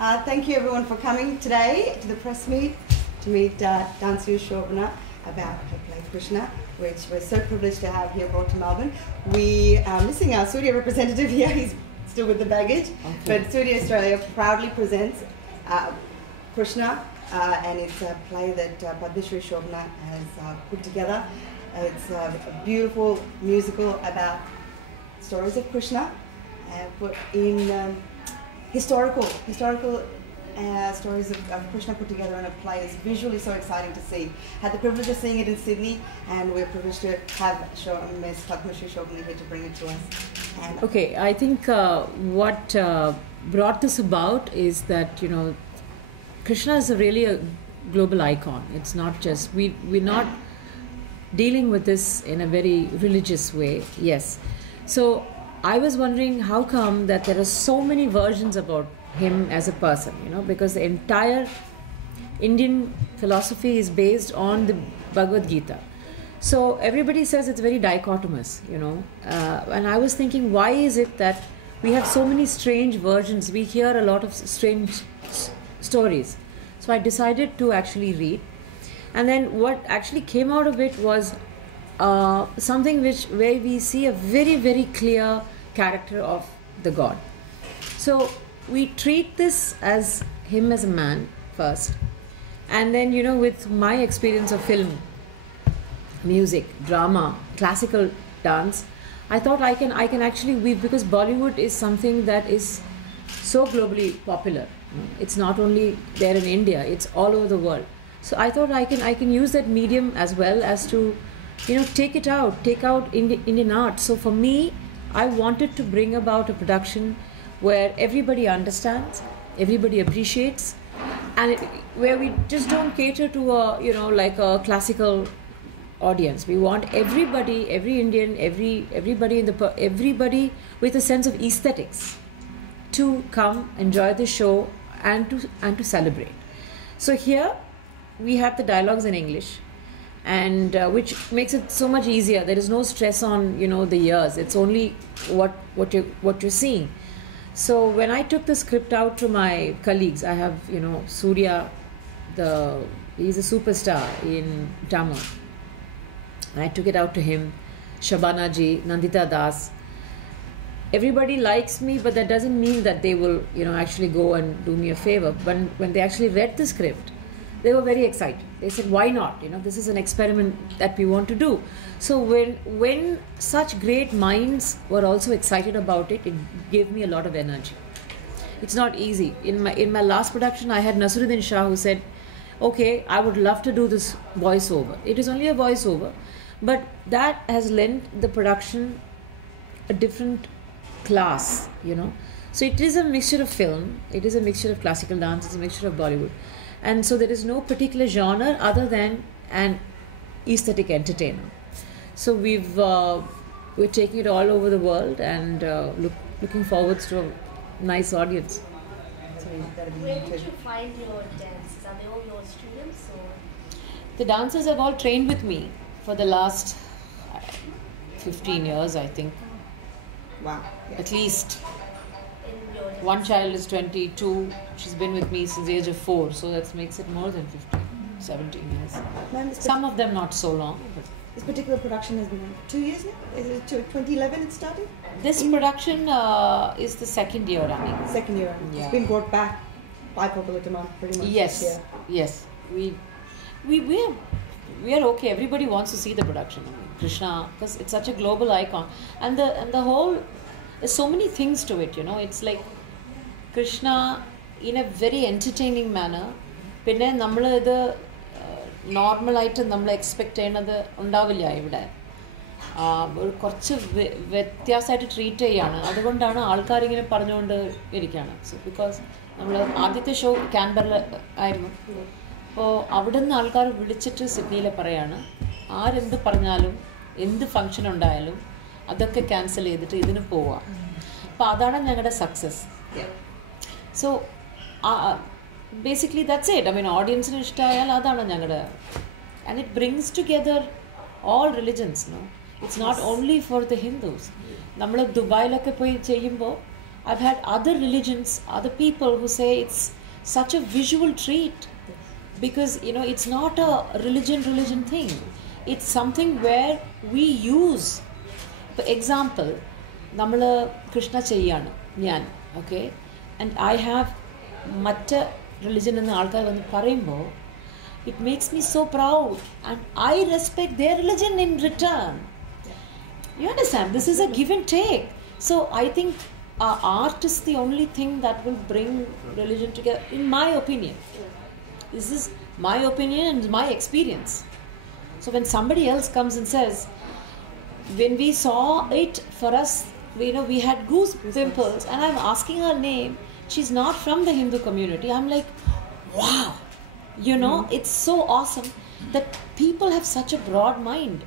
Thank you everyone for coming today to the press meet to meet Padmashree Shobana about her play Krishna, which we're so privileged to have here brought to Melbourne. We are missing our Surya representative here. He's still with the baggage. Okay. But Surya Australia proudly presents Krishna, and it's a play that Padmashree Shobana has put together. It's a beautiful musical about stories of Krishna, put in historical stories of Krishna put together in a play. Is visually so exciting to see. Had the privilege of seeing it in Sydney, and we're privileged to have Ms. Padmashree Shobana here to bring it to us. And okay, I think what brought this about is that, you know, Krishna is really a global icon. It's not just, we're not dealing with this in a very religious way, yes. So I was wondering how come that there are so many versions about him as a person, you know, because the entire Indian philosophy is based on the Bhagavad Gita. So everybody says it's very dichotomous, you know, and I was thinking, why is it that we have so many strange versions? We hear a lot of strange stories. So I decided to actually read, and then what actually came out of it was something where we see a very, very clear character of the God. So we treat this as him as a man first, and then, you know, with my experience of film, music, drama, classical dance, I thought I can actually because Bollywood is something that is so globally popular. It's not only there in India, it's all over the world. So I thought I can use that medium as well as to, you know, take out Indian art. So for me, I wanted to bring about a production where everybody understands, everybody appreciates, and where we just don't cater to a, you know, like a classical audience. We want everybody, every Indian, everybody with a sense of aesthetics to come enjoy the show and to celebrate. So here we have the dialogues in English, and which makes it so much easier. There is no stress on, you know, the years. It's only what you're seeing. So when I took the script out to my colleagues, I have, you know, Surya, he's a superstar in Tamil. And I took it out to him, Shobana ji, Nandita Das. Everybody likes me, but that doesn't mean that they will, you know, actually go and do me a favor. When they actually read the script, they were very excited. They said, why not? You know, this is an experiment that we want to do. So when such great minds were also excited about it, it gave me a lot of energy. It's not easy. In my last production, I had Nasruddin Shah who said, okay, I would love to do this voiceover. It is only a voiceover, but that has lent the production a different class, you know. So it is a mixture of film, it is a mixture of classical dance, it's a mixture of Bollywood. And so there is no particular genre other than an aesthetic entertainer. So we're taking it all over the world, and looking forward to a nice audience. Where did you find your dancers? Are they all your students? Or? The dancers have all trained with me for the last 15 years, I think. wow, yeah. At least. In your One child is 22. She's been with me since the age of 4, so that makes it more than 15, 17 years. Ma'am, Some of them not so long. But this particular production has been on for 2 years now? Is it 2011 it started? this production is the second year running. Second year. Yeah. It's been brought back by popular demand pretty much. Yes, Yeah. yes. We are okay. Everybody wants to see the production. I mean, Krishna, because it's such a global icon, and the whole, there's so many things to it. You know, it's like Krishna in a very entertaining manner. പിന്നെ നമ്മൾ ഇത് നോർമലായിട്ട് നമ്മൾ expect ചെയ്യണത് ഉണ്ടാവില്ല ഇവിടെ. കുറച്ച് വ്യത്യാസമായിട്ട് treat ചെയ്യാണ്. അതുകൊണ്ടാണ് ആൾക്കാരിങ്ങനെ പറഞ്ഞുകൊണ്ട് ഇരിക്കുകയാണ്. സോ ബിക്കോസ് നമ്മൾ ആദ്യത്തെ ഷോ ക്യാൻബറിൽ ആയിരുന്നു. അപ്പോൾ അവിടെ നിന്ന് ആൾക്കാർ വിളിച്ചിട്ട് സിഡ്നിയിൽ പറയാണ്, ആരെന്ത് പറഞ്ഞാലും എന്ത് ഫങ്ഷൻ ഉണ്ടായാലും അതൊക്കെ ക്യാൻസൽ ചെയ്തിട്ട് ഇതിന് പോവാം. അപ്പോൾ അതാണ് ഞങ്ങളുടെ success. So basically that's it. I mean, audience ne ishtayal adana nyangada, and it brings together all religions, no. It's not only for the Hindus. Nammal Dubai lokke poi cheyyumbo I've had other religions, other people who say it's such a visual treat because it's not a religion thing. It's something where we use. For example, namala Krishna cheyyanu njan, okay, and I have matta religion ennu aalkar vannu parayumbo, it makes me so proud and I respect their religion in return. You understand? This is a give and take. So I think art is the only thing that will bring religion together, in my opinion. This is my opinion and my experience. So when somebody else comes and says, when we saw it, for us, we had goose pimples, and I'm asking her name, she's not from the Hindu community. I'm like, wow, it's so awesome that people have such a broad mind.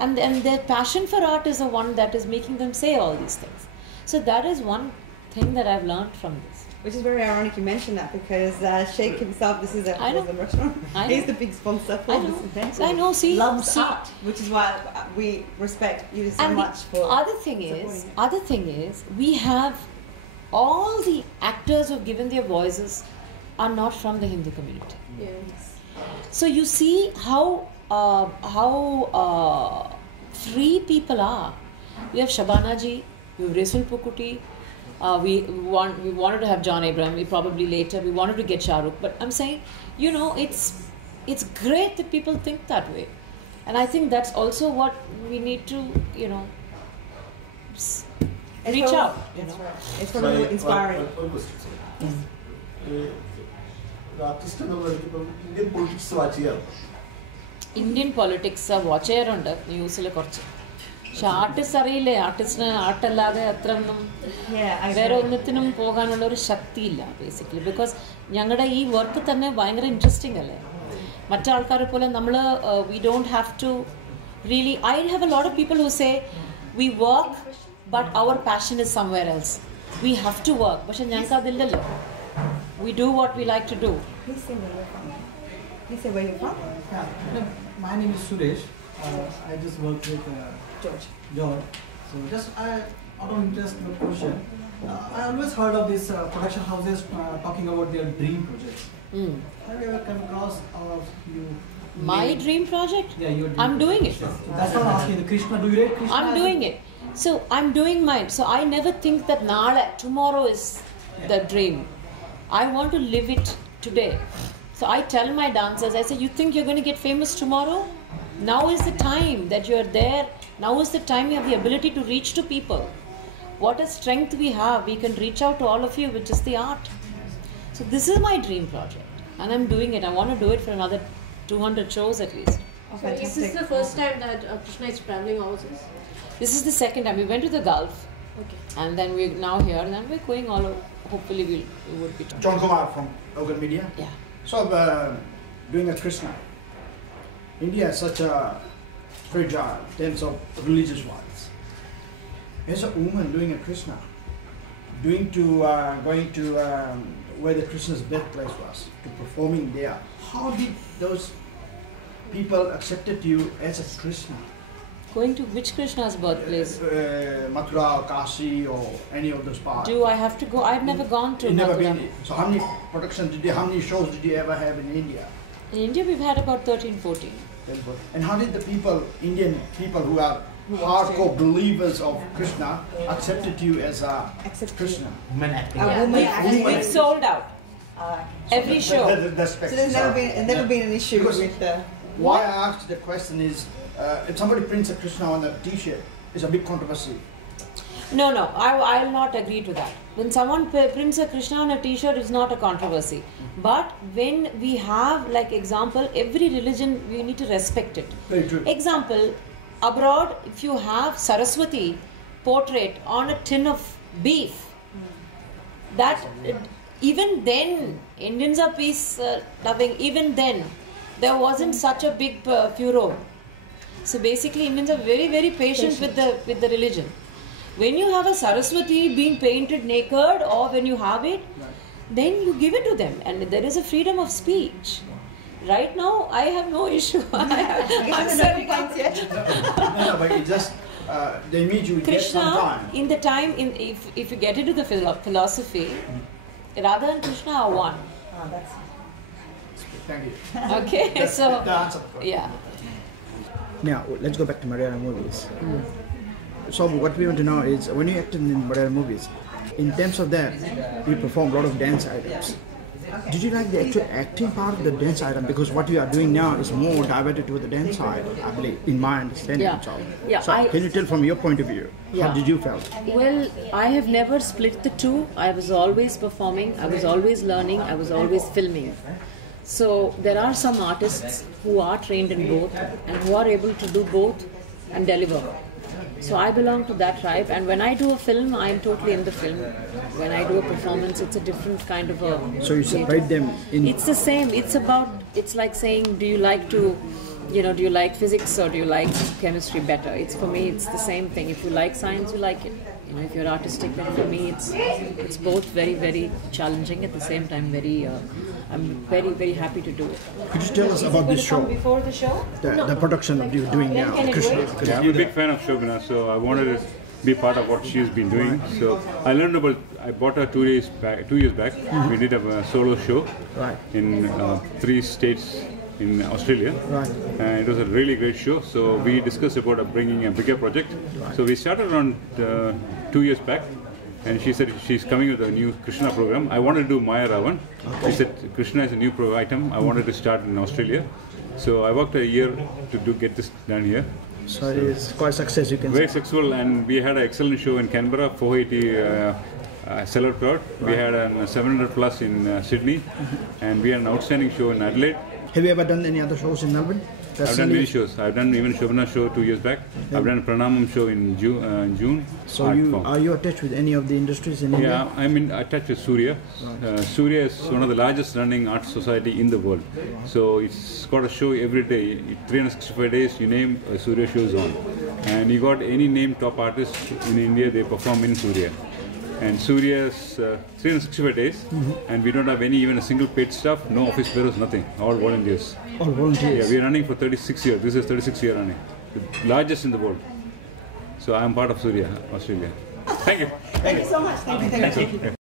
And their passion for art is the one that is making them say all these things. So that is one thing that I've learned from this. Which is very ironic you mentioned that, because Sheikh himself, this is a restaurant. He's the big sponsor for this event. I know. Loves art, which is why we respect you so much for. Other thing is, we have all the actors who've given their voices are not from the Hindu community. Yes. So you see how free people are. We have Shobana ji, we have Resul Pukuti. We wanted to have John Abraham. We probably later we wanted to get Shah Rukh. But I'm saying, it's great that people think that way, and I think that's also what we need to reach out. That's right. It's probably inspiring. One question. Artist Indian politics watch here. Indian politics watch ചെയ്യാറുണ്ട് ന്യൂസിൽ കുറച്ച്. പക്ഷെ artist അറിയില്ലേ, ആർട്ടിസ്റ്റിന് ആർട്ടല്ലാതെ അത്രയൊന്നും വേറെ ഒന്നത്തിനും പോകാനുള്ള ഒരു ശക്തിയില്ല ബേസിക്കലി. ബിക്കോസ് ഞങ്ങളുടെ ഈ വർക്ക് തന്നെ ഭയങ്കര ഇൻട്രസ്റ്റിംഗ് അല്ലേ. മറ്റാൾക്കാരെ പോലെ നമ്മൾ we don't have to really. I have a lot of people who say we work but our passion is somewhere else. We have to work. പക്ഷെ ഞങ്ങൾക്ക് അതില്ലല്ലോ. We do what we like to do. Please say where you're from. Please say where you're from. My name is Suresh. I just work with George. So just out of interest, one question. I always heard of these production houses talking about their dream projects. Have you ever come across you? My dream project? Yeah, your dream I'm project. doing it. That's what I'm asking. The Krishna, do you read Krishna? I'm doing it. So I'm doing mine. So I never think that tomorrow is the dream. I want to live it today. So I tell my dancers, I say, you think you're going to get famous tomorrow? Now is the time that you're there. Now is the time you have the ability to reach to people. What a strength we have. We can reach out to all of you, which is the art. So this is my dream project. And I'm doing it. I want to do it for another 200 shows at least. So is this the first time that Krishna is traveling overseas? This is the second time. We went to the Gulf. Okay. And then we're now here. And then we're going all over. Hopefully we would be talking. John Kumar from Ogan Media. Yeah. So, doing a Krishna. India is such a fragile in terms of religious wise. As a woman doing a Krishna, going to where the Krishna's birthplace was, to performing there, how did those people accepted you as a Krishna? Going to which Krishna's birthplace? Mathura, Kashi, or any of those parts. Do I have to go? I've never gone to You've never Mathura. been. So how many productions how many shows did you ever have in India? In India we've had about 13, 14. And how did the Indian people who are hardcore believers of Krishna accepted you as a Krishna? Women acting. We've sold out. Every show. That's So there's never been an issue Because with the. Why I asked the question is, if somebody prints a Krishna on a T-shirt, it's a big controversy. No, I'll not agree to that. When someone prints a Krishna on a T-shirt, it's not a controversy. But when we have, like example, every religion, we need to respect it. Very true. Example, abroad, if you have Saraswati portrait on a tin of beef, that even then, Indians are peace loving. Even then, there wasn't such a big furor. So basically, Indians are very, very patient with the religion. When you have a Saraswati being painted naked, or when you have it, then you give it to them, and there is a freedom of speech. Right now, I have no issue. I'm No complaints yet. No, but it just they meet you get some Krishna, time. in the time, if you get into the philosophy, Radha and Krishna are one. That's Thank you. Okay, so The answer. yeah. Now let's go back to Malayalam movies. So what we want to know is when you acted in Malayalam movies, in terms of that, you perform a lot of dance items. Did you like the actual acting part of the dance item? Because what you are doing now is more diverted to the dance side, I believe, in my understanding. Yeah. So can you tell from your point of view, how did you feel? Well, I have never split the two. I was always performing, I was always learning, I was always filming. So there are some artists who are trained in both and who are able to do both and deliver. So I belong to that tribe, and when I do a film, I am totally in the film. When I do a performance, it's a different kind of a... So you separate them in... It's the same. It's like saying, do you like physics or do you like chemistry better? For me, it's the same thing. If you like science, you like it. If you're artistic, then for me, it's both very, very challenging at the same time. I'm very, very happy to do it. Could you tell us about this show? Before the show? The production that you're doing now, Krishna. Yeah, I'm a big fan of Shobana, so I wanted to be part of what she's been doing. So I learned I bought her 2 years back. We did a solo show in 3 states in Australia. And it was a really great show. So we discussed about bringing a bigger project. So we started around 2 years back. And she said she's coming with a new Krishna program. I wanted to do Maya Ravan. She said Krishna is a new item. I wanted to start in Australia. So I worked a year to get this done here. So it's quite a success, you can Very say. successful, and we had an excellent show in Canberra, 480 sellout crowd. We had a 700 plus in Sydney, and we had an outstanding show in Adelaide. Have you ever done any other shows in Melbourne? I've done many shows. I've done even Shobana show 2 years back. I've done a Pranamam show in June. So are you attached with any of the industries in India? Yeah, I'm attached with Surya. Surya is one of the largest running art society in the world. So it's got a show every day. 365 days, you name a Surya show is on. And you got any named top artist in India, they perform in Surya. And Surya's 365 days, and we don't have even a single paid staff, no office bearers, nothing, all volunteers. All volunteers? Yeah, we're running for 36 years. This is 36 year running, the largest in the world. So I'm part of Surya, Australia. Thank you. Thank you so much. Thank you.